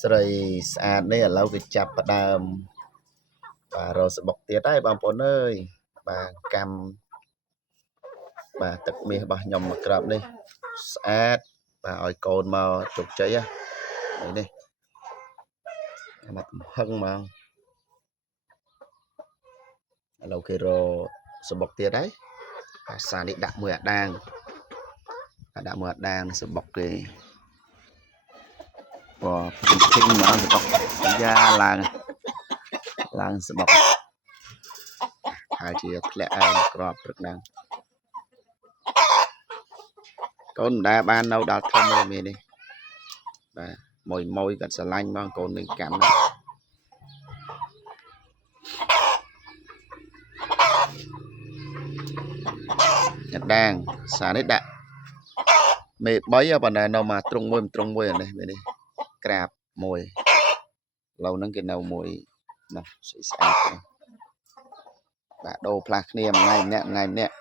ស្រីស្អាតនេះឥឡូវវាចាប់ផ្ដើមបាទរកសបុកទៀតហើយបងប្អូនអើយបាទកម្មបាទទឹកមាសរបស់ខ្ញុំមកក្របនេះស្អាតបាទឲ្យកូនមកជោគជ័យនេះមកកំហឹងមកឥឡូវគេរកសបុកទៀតហើយអាសានេះដាក់មួយអាដាងសបុកគេបាទពីងមកសបុកយ៉ាឡើងសបុកហើយជាធ្លាក់ឯងក្របព្រឹកហ្នឹងកូនមិនដែលបាននៅដល់ធំទេមាននេះបាទមួយគាត់ស្រឡាញ់មកកូននឹងកម្មណាអាដាងសានេះដាក់មេ3ប៉ុន្តែនៅមកត្រង់មួយអានេះមាននេះក្រាបមួយឡូវហ្នឹងគេនៅមួយនោះស្អាតបាទដូរផ្លាស់គ្នាមួយថ្ងៃម្នាក់